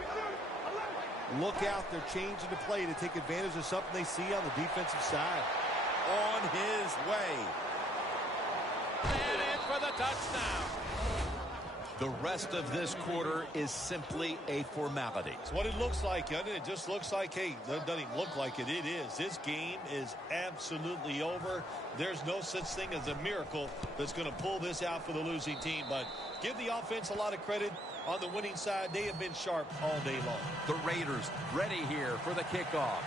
Look out, they're changing the play to take advantage of something they see on the defensive side. On his way. And in for the touchdown. The rest of this quarter is simply a formality. It's what it looks like, doesn't it? It just looks like, hey, it doesn't even look like it. It is. This game is absolutely over. There's no such thing as a miracle that's going to pull this out for the losing team. But give the offense a lot of credit. On the winning side, they have been sharp all day long. The Raiders ready here for the kickoff.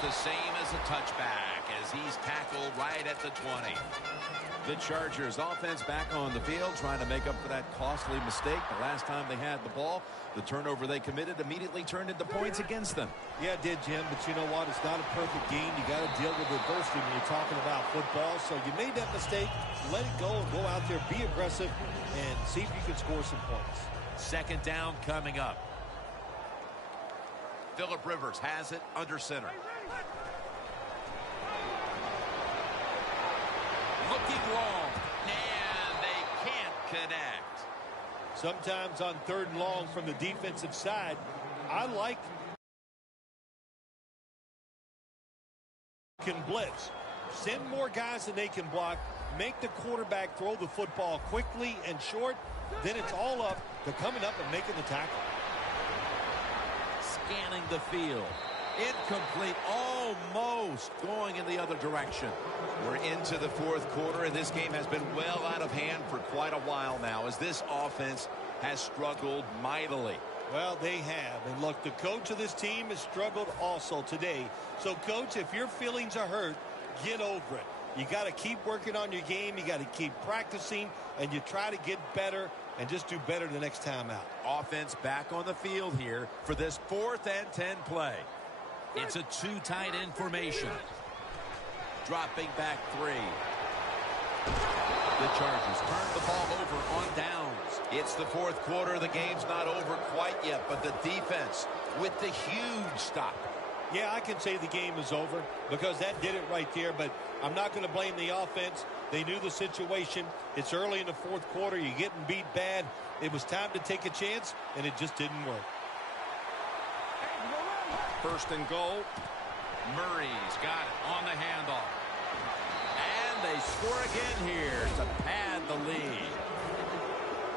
The same as a touchback as he's tackled right at the 20. The Chargers offense back on the field trying to make up for that costly mistake. The last time they had the ball, the turnover they committed immediately turned into points against them. Yeah, it did, Jim, but you know what? It's not a perfect game. You got to deal with adversity when you're talking about football. So you made that mistake, let it go, and go out there, be aggressive, and see if you can score some points. Second down coming up. Phillip Rivers has it under center. Looking long. And they connect. Sometimes on 3rd and long from the defensive side, I like can blitz. Send more guys than they can block. Make the quarterback throw the football quickly and short. Then it's all up to coming up and making the tackle. Scanning the field. Incomplete, almost going in the other direction. We're into the 4th quarter, and this game has been well out of hand for quite a while now as this offense has struggled mightily. Well, they have. And look, the coach of this team has struggled also today. So, Coach, if your feelings are hurt, get over it. You got to keep working on your game. You got to keep practicing, and you try to get better and just do better the next time out. Offense back on the field here for this 4th and 10 play. It's a 2 tight end formation. Dropping back 3. The Chargers turn the ball over on downs. It's the 4th quarter. The game's not over quite yet, but the defense with the huge stop. Yeah, I can say the game is over because that did it right there, but I'm not going to blame the offense. They knew the situation. It's early in the 4th quarter. You're getting beat bad. It was time to take a chance, and it just didn't work. 1st and goal. Murray's got it on the handoff. And they score again here to pad the lead.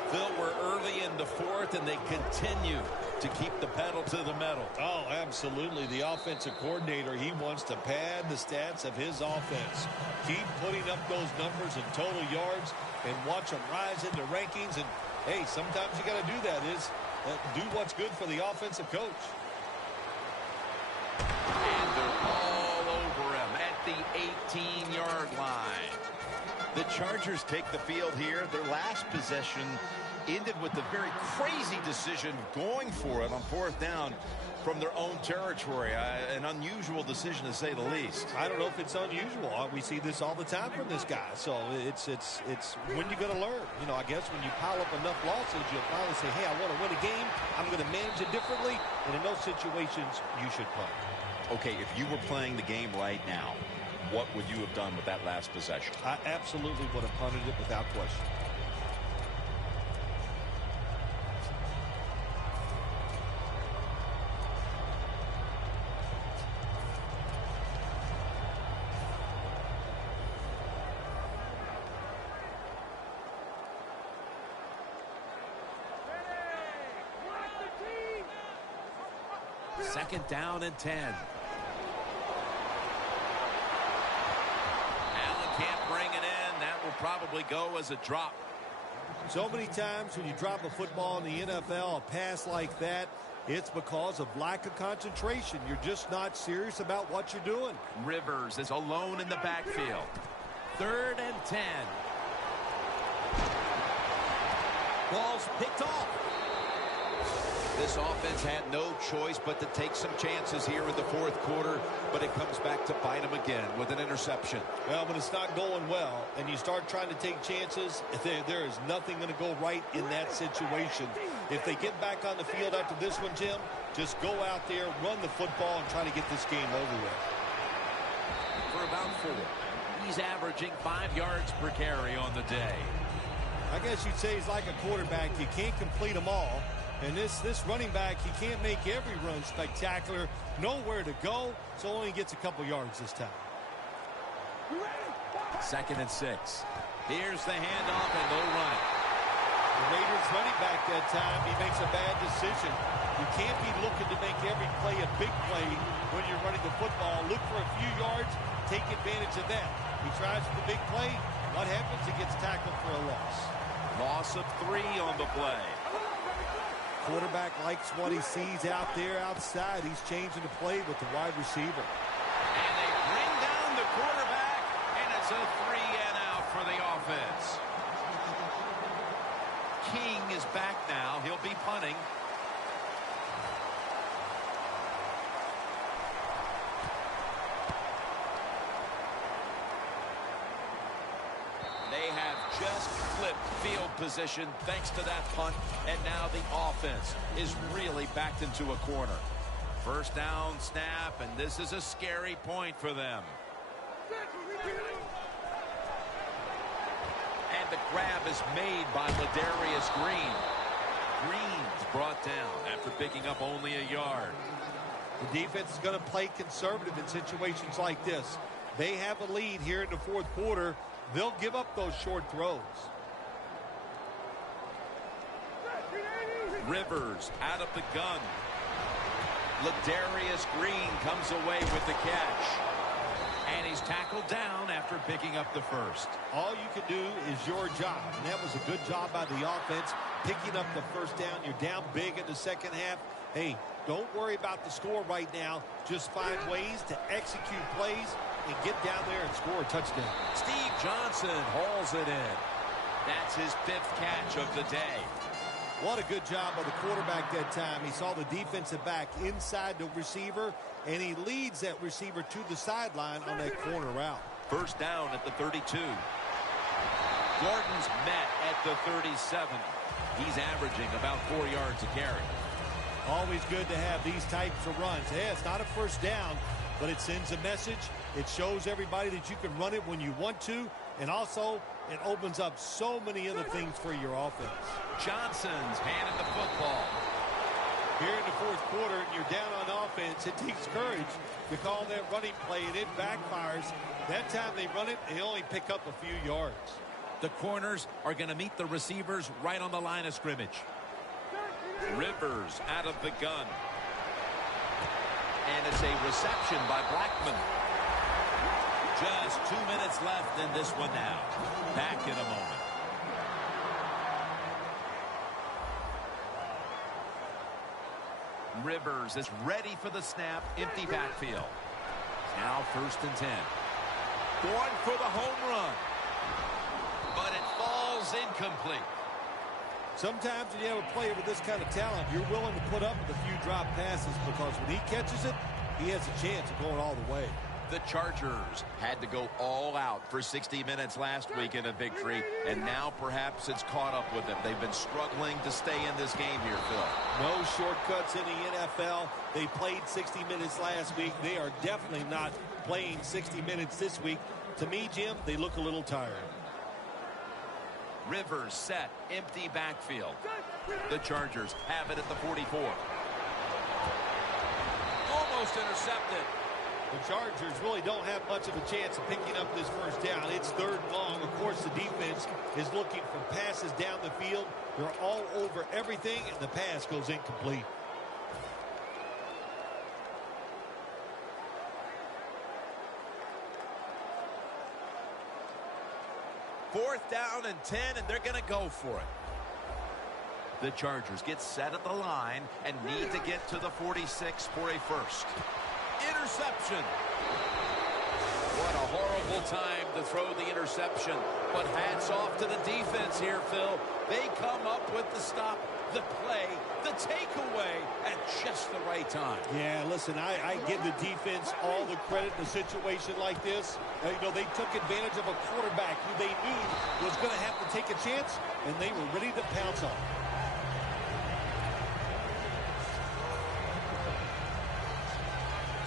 Phil, we're early in the 4th, and they continue to keep the pedal to the metal. Oh, absolutely. The offensive coordinator, he wants to pad the stats of his offense. Keep putting up those numbers in total yards and watch them rise in the rankings. And, hey, sometimes you got to do that do what's good for the offensive coach. And they're all over him at the 18-yard line. The Chargers take the field here. Their last possession ended with the very crazy decision of going for it on 4th down from their own territory. An unusual decision, to say the least. I don't know if it's unusual. We see this all the time from this guy. So it's when you're going to learn. You know, I guess when you pile up enough losses, you'll finally say, hey, I want to win a game. I'm going to manage it differently. And in those situations, you should punt. Okay, if you were playing the game right now, what would you have done with that last possession? I absolutely would have punted it without question. Second down and 10. Can't bring it in. That will probably go as a drop. So many times when you drop a football in the NFL, a pass like that, it's because of lack of concentration. You're just not serious about what you're doing. Rivers is alone in the backfield. 3rd and 10. Ball's picked off. This offense had no choice but to take some chances here in the 4th quarter, but it comes back to bite them again with an interception. Well, when it's not going well and you start trying to take chances, there is nothing going to go right in that situation. If they get back on the field after this one, Jim, just go out there, run the football, and try to get this game over with. For about 4. He's averaging 5 yards per carry on the day. I guess you'd say he's like a quarterback. You can't complete them all. And this running back, he can't make every run spectacular. Nowhere to go, so only gets a couple yards this time. 2nd and 6. Here's the handoff, and they'll run it. The Raiders running back that time, he makes a bad decision. You can't be looking to make every play a big play when you're running the football. Look for a few yards, take advantage of that. He tries for the big play. What happens? He gets tackled for a loss. Loss of 3 on the play. Quarterback likes what he sees out there outside. He's changing the play with the wide receiver. And they bring down the quarterback, and it's a 3-and-out for the offense. King is back now. He'll be punting. They have just flipped field position thanks to that punt, and now the offense is really backed into a corner. First down snap, and this is a scary point for them. And the grab is made by Ladarius Green. Green's brought down after picking up only a yard. The defense is going to play conservative in situations like this. They have a lead here in the fourth quarter. They'll give up those short throws. Rivers out of the gun. Ladarius Green comes away with the catch. And he's tackled down after picking up the first. All you can do is your job. And that was a good job by the offense, picking up the first down. You're down big in the second half. Hey, don't worry about the score right now. Just find ways to execute plays and get down there and score a touchdown. Steve Johnson hauls it in. That's his 5th catch of the day. What a good job by the quarterback that time. He saw the defensive back inside the receiver, and he leads that receiver to the sideline on that corner route. First down at the 32. Gordon's met at the 37. He's averaging about 4 yards a carry. Always good to have these types of runs. Yeah, it's not a first down, but it sends a message. It shows everybody that you can run it when you want to, and also it opens up so many other things for your offense. Johnson's handed the football. Here in the fourth quarter, and you're down on offense. It takes courage to call that running play, and it backfires. That time they run it, they only pick up a few yards. The corners are going to meet the receivers right on the line of scrimmage. Rivers out of the gun. And it's a reception by Blackman. Just 2 minutes left in this one now. Back in a moment. Rivers is ready for the snap. Empty backfield. Now 1st and 10. Going for the home run. But it falls incomplete. Sometimes when you have a player with this kind of talent, you're willing to put up with a few drop passes because when he catches it, he has a chance of going all the way. The Chargers had to go all out for 60 minutes last week in a victory, and now perhaps it's caught up with them. They've been struggling to stay in this game here, Phil. No shortcuts in the NFL. They played 60 minutes last week. They are definitely not playing 60 minutes this week. To me, Jim, they look a little tired. Rivers set, empty backfield. The Chargers have it at the 44. Almost intercepted. The Chargers really don't have much of a chance of picking up this first down. It's 3rd and long. Of course, the defense is looking for passes down the field. They're all over everything, and the pass goes incomplete. Fourth down and 10, and they're going to go for it. The Chargers get set at the line and need to get to the 46 for a first. Interception. What a horrible time to throw the interception. But hats off to the defense here, Phil. They come up with the stop, the play, the takeaway at just the right time. Yeah, listen, I give the defense all the credit in a situation like this. You know, they took advantage of a quarterback who they knew was going to have to take a chance, and they were ready to pounce on him.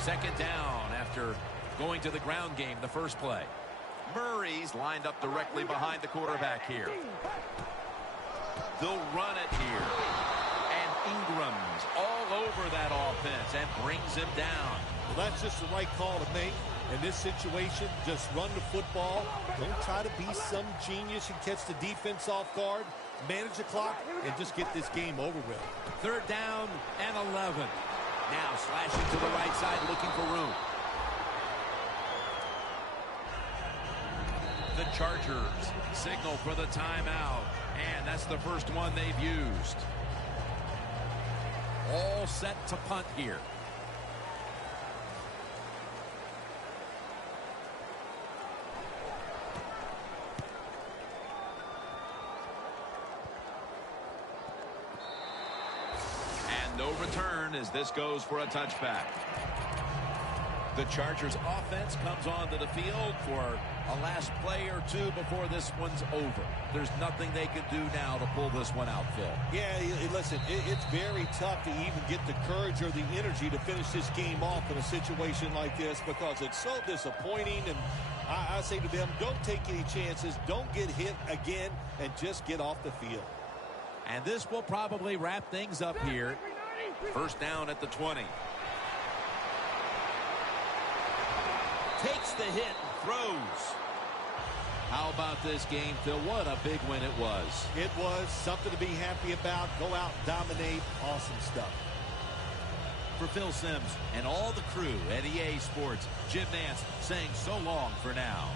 Second down after going to the ground game the first play. Murray's lined up directly behind the quarterback here. They'll run it here. And Ingram's all over that offense and brings him down. Well, that's just the right call to make. In this situation, just run the football. Don't try to be some genius and catch the defense off guard. Manage the clock and just get this game over with. 3rd down and 11. Now slashing to the right side, looking for room. The Chargers signal for the timeout, and that's the first one they've used. All set to punt here. No return as this goes for a touchback. The Chargers offense comes onto the field for a last play or two before this one's over. There's nothing they can do now to pull this one out, Phil. Yeah, listen, it's very tough to even get the courage or the energy to finish this game off in a situation like this because it's so disappointing. And I say to them, don't take any chances. Don't get hit again and just get off the field. And this will probably wrap things up here. First down at the 20. Takes the hit and throws. How about this game, Phil? What a big win it was. It was something to be happy about. Go out, dominate. Awesome stuff. For Phil Simms and all the crew at EA Sports, Jim Nance saying so long for now.